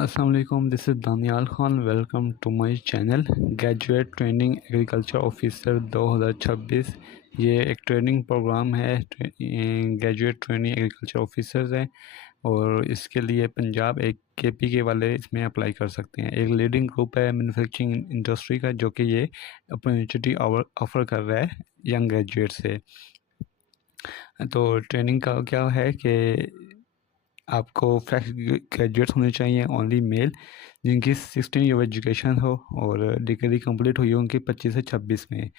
अस्सलाम वालेकुम, this is Daniyal Khan. Welcome to my channel. Graduate training agriculture officer 2026 ये एक ट्रेनिंग प्रोग्राम है। ग्रेजुएट ट्रेनिंग एग्रीकल्चर ऑफिसर्स है और इसके लिए पंजाब एक केपी के वाले इसमें अप्लाई कर सकते हैं। एक लीडिंग ग्रुप है मैन्युफैक्चरिंग इंडस्ट्री का, जो कि ये अपॉर्चुनिटी ऑफ़र कर रहा है यंग ग्रेजुएट से। तो ट्रेनिंग का क्या है कि आपको फ्रेश ग्रेजुएट्स होने चाहिए, ओनली मेल, जिनकी 16 ईयर एजुकेशन हो और डिग्री कंप्लीट हुई हो उनकी 25 से 26 में।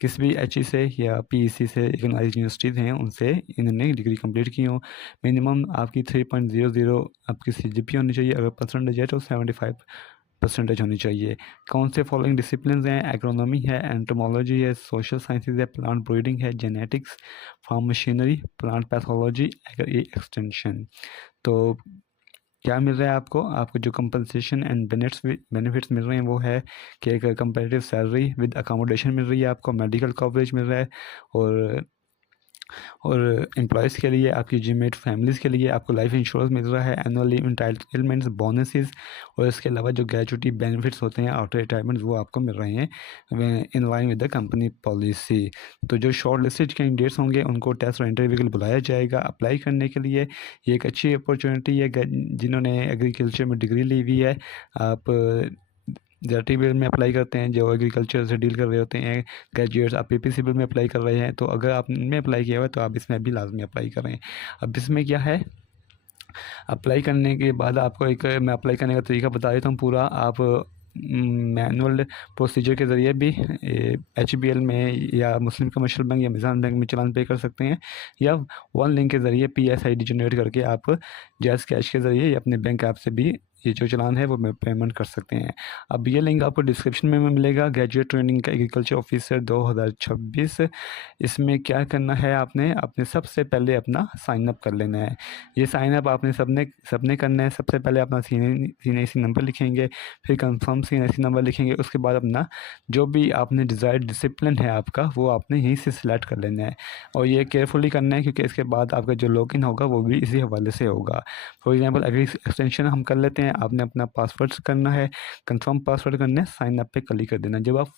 किसी भी एच से या पीईसी से रिकॉग्नाइज्ड यूनिवर्सिटीज़ हैं उनसे इन्होंने डिग्री कंप्लीट की हो। मिनिमम आपकी 3.00 आपकी सीजीपी होनी चाहिए। अगर परसेंटेज है तो 75% होनी चाहिए। कौन से फॉलोइंग डिसिप्लिन हैं? एग्रोनॉमी है, एंटोमोलॉजी है, सोशल साइंसेज है, प्लांट ब्रीडिंग है, genetics, farm machinery, plant pathology, agri extension. तो क्या मिल रहा है आपको? आपको जो कंपनसेशन एंड बेनिफिट्स मिल रहे हैं वो है कि एक कंपेरेटिव सैलरी विद अकोमोडेशन मिल रही है, आपको मेडिकल कवरेज मिल रहा है और एम्प्लॉयज़ के लिए, आपकी जिमेट फैमिलीज़ के लिए आपको लाइफ इंश्योरेंस मिल रहा है, एनुअल लीव इंटाइटलमेंट्स, बोनसेस, और इसके अलावा जो ग्रेजुटी बेनिफिट्स होते हैं आफ्टर रिटायरमेंट वो आपको मिल रहे हैं in line with the company policy. तो जो शॉर्ट लिस्टेड कैंडिडेट्स होंगे उनको टेस्ट और इंटरव्यू के लिए बुलाया जाएगा अप्लाई करने के लिए। ये एक अच्छी अपॉर्चुनिटी है जिन्होंने एग्रीकल्चर में डिग्री ली हुई है। आप जेटी बिल में अप्लाई करते हैं, जो एग्रीकल्चर से डील कर रहे होते हैं ग्रेजुएट्स। आप पीपीसी बिल में अप्लाई कर रहे हैं, तो अगर आपने अप्लाई किया हुआ है तो आप इसमें भी लाजमी अप्लाई करें। अब इसमें क्या है, अप्लाई करने के बाद आपको एक मैं अप्लाई करने का तरीका बता देता हूँ पूरा। आप मैनुअल प्रोसीजर के ज़रिए भी HBL में या मुस्लिम कमर्शियल बैंक या मिज़ान बैंक में चालान पे कर सकते हैं, या वन लिंक के ज़रिए PSID जनरेट करके आप जैज़ कैश के ज़रिए या अपने बैंक ऐप से भी ये जो चालान है वो पेमेंट कर सकते हैं। अब ये लिंक आपको डिस्क्रिप्शन में मिलेगा। ग्रेजुएट ट्रेनिंग का एग्रीकल्चर ऑफिसर 2026, इसमें क्या करना है, आपने सबसे पहले अपना साइन अप कर लेना है। ये साइन अप आपने सबने करना है। सबसे पहले अपना CNIC नंबर लिखेंगे, फिर कंफर्म CNIC नंबर लिखेंगे। उसके बाद अपना जो भी आपने डिज़ायर्ड डिसिप्लिन है आपका वो आपने यहीं से सिलेक्ट कर लेना है, और ये केयरफुली करना है क्योंकि इसके बाद आपका जो लॉगिन होगा वो भी इसी हवाले से होगा। फॉर एग्जांपल एग्री एक्सटेंशन हम कर लेते हैं। आपने अपना पासवर्ड करना है, कंफर्म पासवर्ड करना है, साइन अप पे क्लिक कर देना। जब आप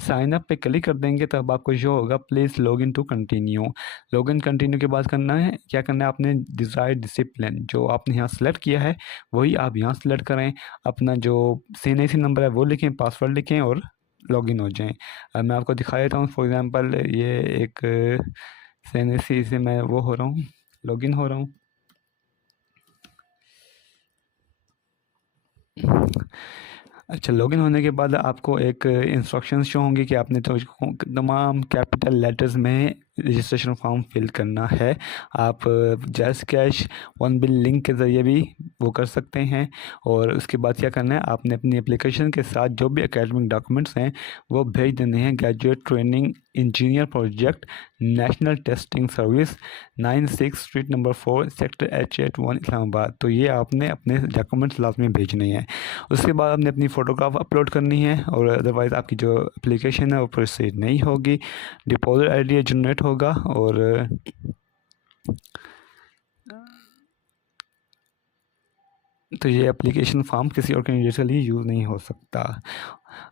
साइन अप पे क्लिक कर देंगे तब आपको शो होगा please log in to continue. Log in continue के बाद क्या करना है, आपने डिज़ायर्ड डिसिप्लिन जो आपने यहाँ सेलेक्ट किया है वही आप यहाँ सेलेक्ट करें। अपना जो CNIC नंबर है वो लिखें, पासवर्ड लिखें और लॉगिन हो जाएं। मैं आपको दिखा देता हूँ। फॉर एग्ज़ाम्पल ये एक CNIC से मैं वो हो रहा हूँ, लॉगिन हो रहा हूँ। अच्छा, लॉगिन होने के बाद आपको एक इंस्ट्रक्शंस शो होंगी कि आपने तो तमाम कैपिटल लेटर्स में रजिस्ट्रेशन फॉर्म फिल करना है। आप jazz cash one bill link के ज़रिए भी वो कर सकते हैं। और उसके बाद क्या करना है, आपने अपनी एप्लीकेशन के साथ जो भी एकेडमिक डॉक्यूमेंट्स हैं वो भेज देने हैं। Graduate training engineer project, national testing service, 96 street number 4, sector H81, Islamabad. तो ये आपने अपने डॉक्यूमेंट्स लाजमी भेजने हैं। उसके बाद आपने अपनी फ़ोटोग्राफ अपलोड करनी है, और अदरवाइज़ आपकी जो एप्लीकेशन है वो प्रोसीड नहीं होगी। डिपॉजिट आइडिया जनरेट होगा, और तो ये एप्लीकेशन फॉर्म किसी और कैंडिडेट के लिए यूज़ नहीं हो सकता।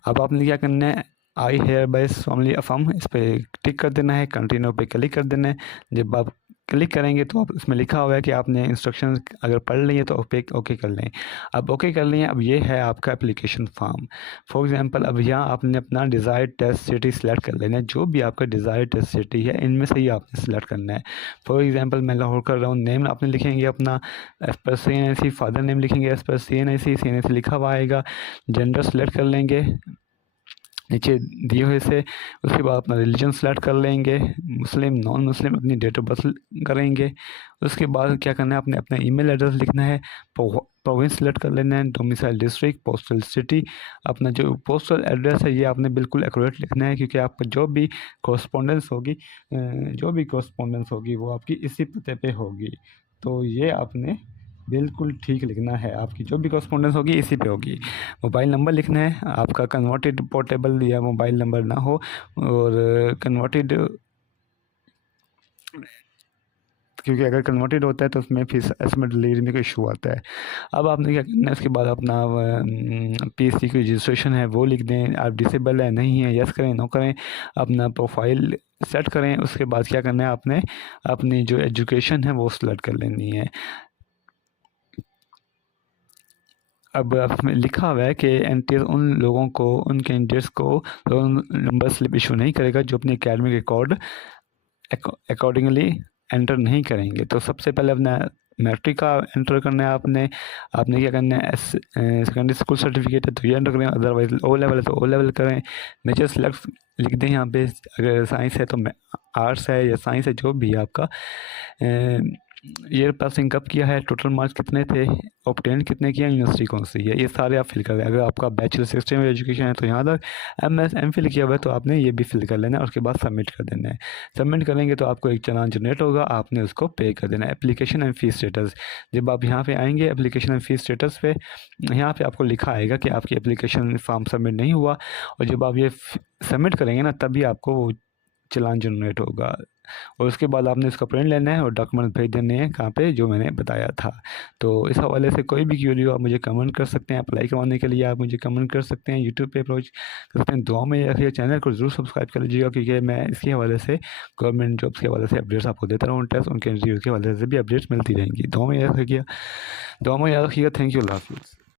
अब आपने क्या करना है, आई हेयर बाय सोमली अफर्म, इस पर टिक कर देना है, कंटिन्यू पे क्लिक कर देना है। जब आप क्लिक करेंगे तो आप इसमें लिखा हुआ है कि आपने इंस्ट्रक्शंस अगर पढ़ लिए तो ओके कर लें। अब ओके कर लें। अब ये है आपका एप्लीकेशन फॉर्म। फॉर एग्जांपल अब यहाँ आपने अपना डिज़ायर्ड टेस्ट सिटी सेलेक्ट कर लेना है। जो भी आपका डिज़ायर्ड टेस्ट सिटी है इनमें से ही आपने सेलेक्ट करना है। फॉर एग्जांपल मैं लाहौर कर रहा हूँ। नेम आपने लिखेंगे अपना as per CNIC, father name लिखेंगे एज पर CNIC लिखा हुआ आएगा। जेंडर सेलेक्ट कर लेंगे नीचे दिए हुए से। उसके बाद अपना रिलीजन सेलेक्ट कर लेंगे, मुस्लिम, नॉन मुस्लिम, अपनी डेट ऑफ बर्थ करेंगे। उसके बाद क्या करना है, आपने अपना ईमेल एड्रेस लिखना है, प्रोविंस सेलेक्ट कर लेना है, डोमिसाइल डिस्ट्रिक्ट, पोस्टल सिटी। अपना जो पोस्टल एड्रेस है ये आपने बिल्कुल एक्यूरेट लिखना है, क्योंकि आपको जो भी कॉरस्पॉन्डेंस होगी वो आपकी इसी पते पे होगी। तो ये आपने बिल्कुल ठीक लिखना है, आपकी जो भी कॉरस्पॉन्डेंस होगी इसी पे होगी। मोबाइल नंबर लिखना है, आपका कन्वर्टेड पोर्टेबल या मोबाइल नंबर ना हो, और कन्वर्टेड क्योंकि अगर कन्वर्टेड होता है तो उसमें फीस एस्टिमेट डिलीवरी में कोई इशू आता है। अब आपने क्या करना है, उसके बाद अपना पीएससी की रजिस्ट्रेशन है वो लिख दें, आप डिसेबल है नहीं है, यस करें नो करें, अपना प्रोफाइल सेट करें। उसके बाद क्या करना है, आपने अपनी जो एजुकेशन है वो सिलेक्ट कर लेनी है। अब उसमें लिखा हुआ है कि एनटीएस उन लोगों को, उन कैंडिडेट्स को नंबर स्लिप इशू नहीं करेगा जो अपने एकेडमिक रिकॉर्ड अकॉर्डिंगली एंटर नहीं करेंगे। तो सबसे पहले अपना मैट्रिक का एंटर करना है आपने। आपने क्या करना है, सेकेंडरी स्कूल सर्टिफिकेट है तो ये एंटर करें, अदरवाइज ओ लेवल है तो ओ लेवल करें। मेजर सिलेक्ट लिख दें यहाँ पे, अगर साइंस है तो आर्ट्स है या साइंस है जो भी है आपका। ईयर पासिंग कब किया है, टोटल मार्क्स कितने थे, ऑब्टेन कितने किया, यूनिवर्सिटी कौन सी है, ये सारे आप फिल कर दें। अगर आपका बैचलर सिस्टम एजुकेशन है तो यहाँ तक, एमएस एमफिल किया हुआ है तो आपने ये भी फिल कर लेना है। उसके बाद सबमिट कर देना है। सबमिट करेंगे तो आपको एक चालान जनरेट होगा, आपने उसको पे कर देना है। एप्लीकेशन एंड फीस स्टेटस, जब आप यहाँ पे आएंगे एप्लीकेशन एंड फीस स्टेटस पे, यहाँ पे आपको लिखा आएगा कि आपकी एप्लीकेशन फॉर्म सबमिट नहीं हुआ, और जब आप ये सबमिट करेंगे ना तभी आपको वो चालान जनरेट होगा। और उसके बाद आपने इसका प्रिंट लेना है और डॉक्यूमेंट भेज देने हैं कहाँ पे, जो मैंने बताया था। तो इस हवाले से कोई भी क्यूरी हो आप मुझे कमेंट कर सकते हैं। अप्लाई करवाने के लिए आप मुझे कमेंट कर सकते हैं, यूट्यूब पे अप्रोच कर सकते हैं। दुआ में याद रखिएगा, चैनल को ज़रूर सब्सक्राइब कर लीजिएगा, क्योंकि मैं इसके हवाले से गवर्नमेंट जॉब्स के हवाले से अपडेट्स आपको देता रहूँ। टेस्ट उनके इंटरव्यू के हवाले से भी अपडेट्स मिलती रहेंगी। दुआ में याद रखिएगा, दुआ में याद रखिएगा। थैंक यू, अल्लाह हाफिज़।